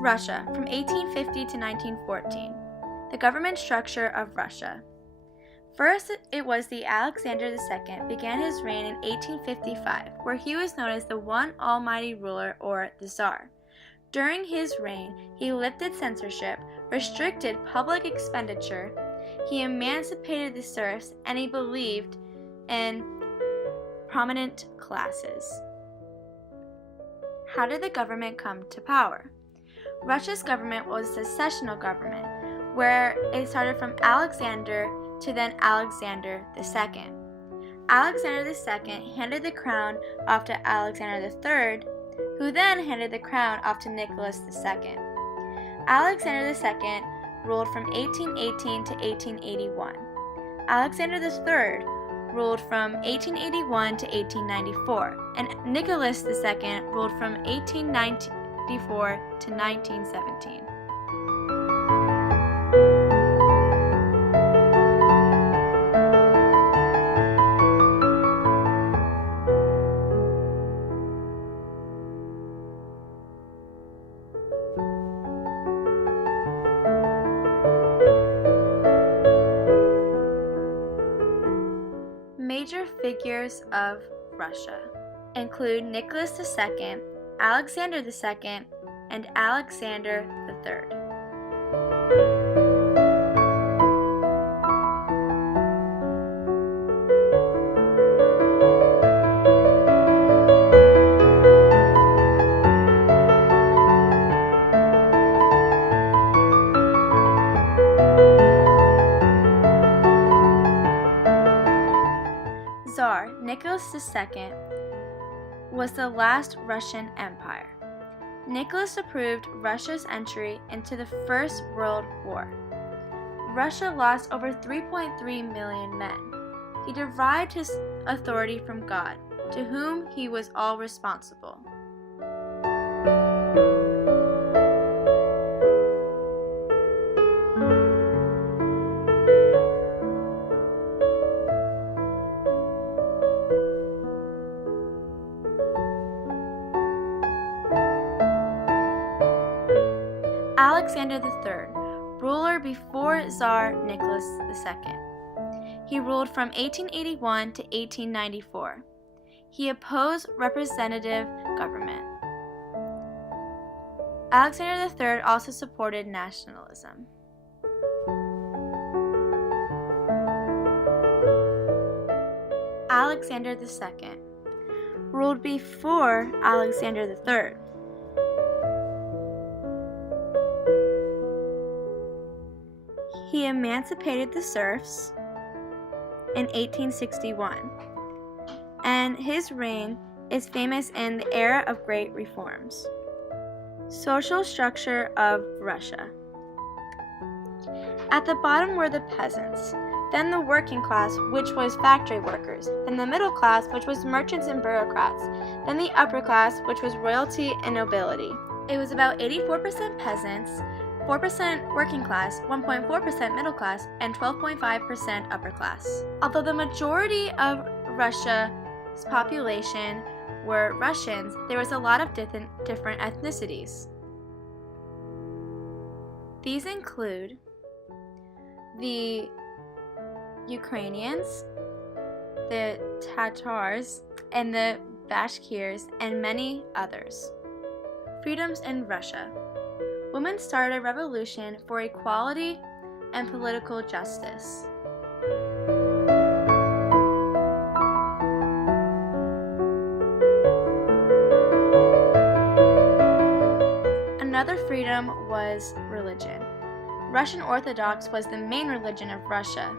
Russia, from 1850 to 1914. The government structure of Russia. First, it was the Alexander II began his reign in 1855, where he was known as the one almighty ruler, or the Tsar. During his reign, he lifted censorship, restricted public expenditure, he emancipated the serfs, and he believed in prominent classes. How did the government come to power? Russia's government was a secessional government, where it started from Alexander to then Alexander II. Alexander II handed the crown off to Alexander III, who then handed the crown off to Nicholas II. Alexander II ruled from 1818 to 1881. Alexander III ruled from 1881 to 1894, and Nicholas II ruled from 1894 to 1917. Major figures of Russia include Nicholas II, Alexander II, and Alexander III. Tsar Nicholas II was the last Russian empire. Nicholas approved Russia's entry into the First World War. Russia lost over 3.3 million men. He derived his authority from God, to whom he was all responsible. Alexander III, ruler before Tsar Nicholas II. He ruled from 1881 to 1894. He opposed representative government. Alexander III also supported nationalism. Alexander II ruled before Alexander III. He emancipated the serfs in 1861, and his reign is famous in the era of great reforms. Social structure of Russia. At the bottom were the peasants, then the working class, which was factory workers, then the middle class, which was merchants and bureaucrats, then the upper class, which was royalty and nobility. It was about 84% peasants, 4% working class, 1.4% middle class, and 12.5% upper class. Although the majority of Russia's population were Russians, there was a lot of different ethnicities. These include the Ukrainians, the Tatars, and the Bashkirs, and many others. Freedoms in Russia. Women started a revolution for equality and political justice. Another freedom was religion. Russian Orthodox was the main religion of Russia.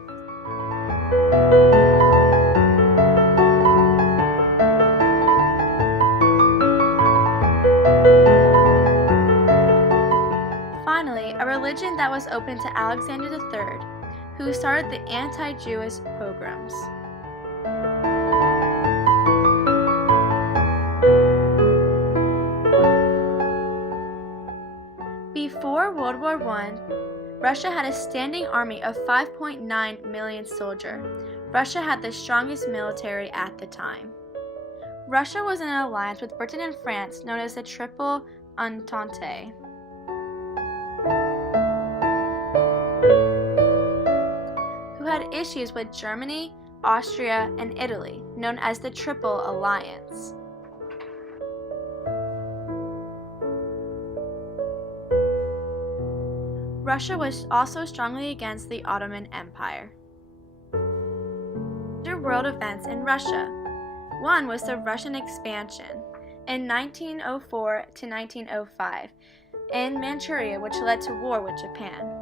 Finally, a religion that was open to Alexander III, who started the anti-Jewish pogroms. Before World War I, Russia had a standing army of 5.9 million soldiers. Russia had the strongest military at the time. Russia was in an alliance with Britain and France known as the Triple Entente. had issues with Germany, Austria, and Italy, known as the Triple Alliance. Russia was also strongly against the Ottoman Empire. Major world events in Russia. One was the Russian expansion in 1904 to 1905 in Manchuria, which led to war with Japan.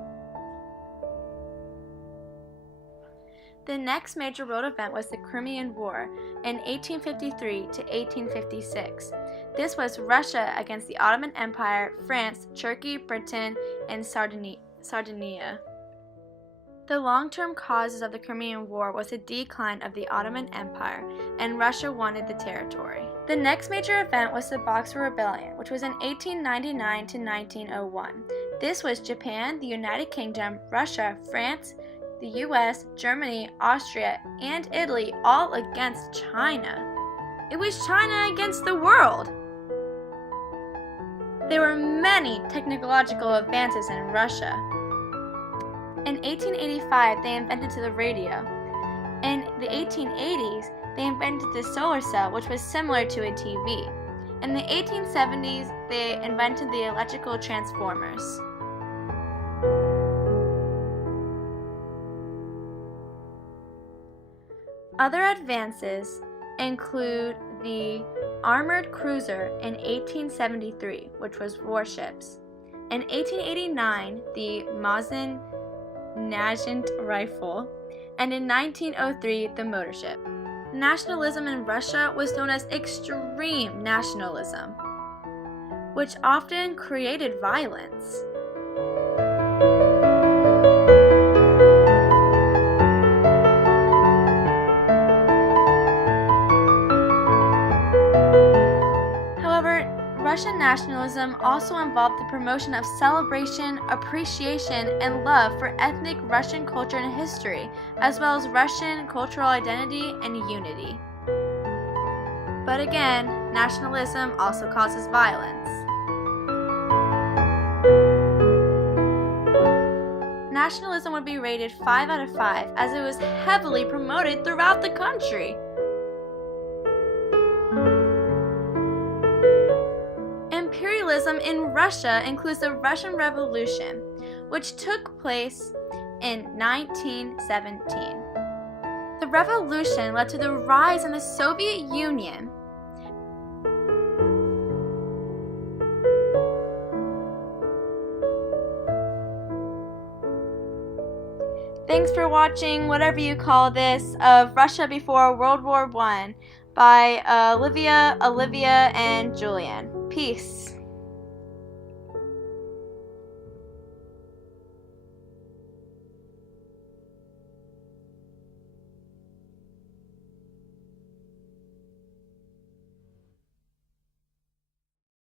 The next major world event was the Crimean War in 1853 to 1856. This was Russia against the Ottoman Empire, France, Turkey, Britain, and Sardinia. The long-term causes of the Crimean War was a decline of the Ottoman Empire, and Russia wanted the territory. The next major event was the Boxer Rebellion, which was in 1899 to 1901. This was Japan, the United Kingdom, Russia, France, the US, Germany, Austria, and Italy all against China. It was China against the world. There were many technological advances in Russia. In 1885, they invented the radio. In the 1880s, they invented the solar cell, which was similar to a TV. In the 1870s, they invented the electrical transformers. Other advances include the armored cruiser in 1873, which was warships. In 1889, the Mosin Nagant rifle, and in 1903, the motor ship. Nationalism in Russia was known as extreme nationalism, which often created violence. Russian nationalism also involved the promotion of celebration, appreciation, and love for ethnic Russian culture and history, as well as Russian cultural identity and unity. But again, nationalism also causes violence. Nationalism would be rated 5 out of 5 as it was heavily promoted throughout the country. Imperialism in Russia includes the Russian Revolution, which took place in 1917. The revolution led to the rise in the Soviet Union. Thanks for watching whatever you call this of Russia before World War I by Olivia, and Julian. Peace.